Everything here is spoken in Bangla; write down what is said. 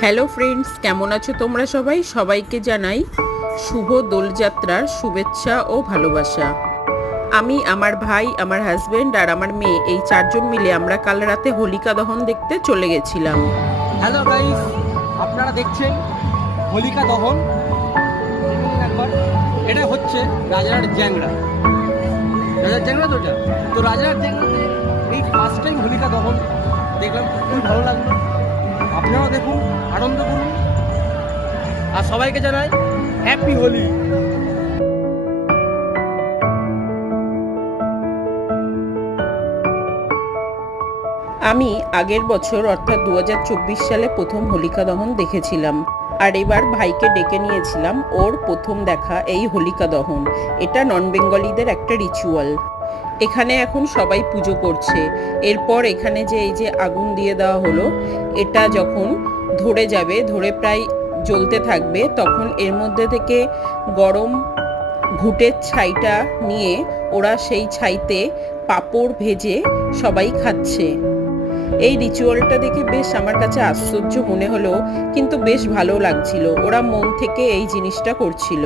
হ্যালো ফ্রেন্ডস, কেমন আছো তোমরা সবাই? সবাইকে জানাই শুভ দোলযাত্রার শুভেচ্ছা ও ভালোবাসা। আমি, আমার ভাই, আমার হাজবেন্ড আর আমার মেয়ে এই চারজন মিলে আমরা কাল রাতে হোলিকা দহন দেখতে চলে গেছিলাম। হ্যালো গাইস, আপনারা দেখছেন হোলিকা দহন। একবার এটা হচ্ছে রাজার জ্যাংরা, তো এটা তো রাজার জ্যাংরাতে এই ফার্স্ট টাইম হোলিকা দহন দেখলাম, খুবই ভালো লাগলো। আপনারাও দেখুন, আনন্দ করুন, আর সবাইকে জানাই হ্যাপি হোলি। আমি আগের বছর অর্থাৎ 2024 সালে প্রথম হোলিকা দহন দেখেছিলাম, আর এবার ভাইকে ডেকে নিয়েছিলাম ওর প্রথম দেখা এই হোলিকা দহন। এটা নন বেঙ্গলিদের একটা রিচুয়াল। এখানে এখন সবাই পুজো করছে। এরপর এখানে যে এই যে আগুন দিয়ে দেওয়া হলো, এটা যখন ধরে যাবে, ধরে প্রায় জ্বলতে থাকবে, তখন এর মধ্যে থেকে গরম ঘুঁটের ছাইটা নিয়ে ওরা সেই ছাইতে পাঁপড় ভেজে সবাই খাচ্ছে। এই রিচুয়ালটা দেখে বেশ আমার কাছে আশ্চর্য মনে হলো, কিন্তু বেশ ভালো লাগছিল। ওরা মন থেকে এই জিনিসটা করছিল।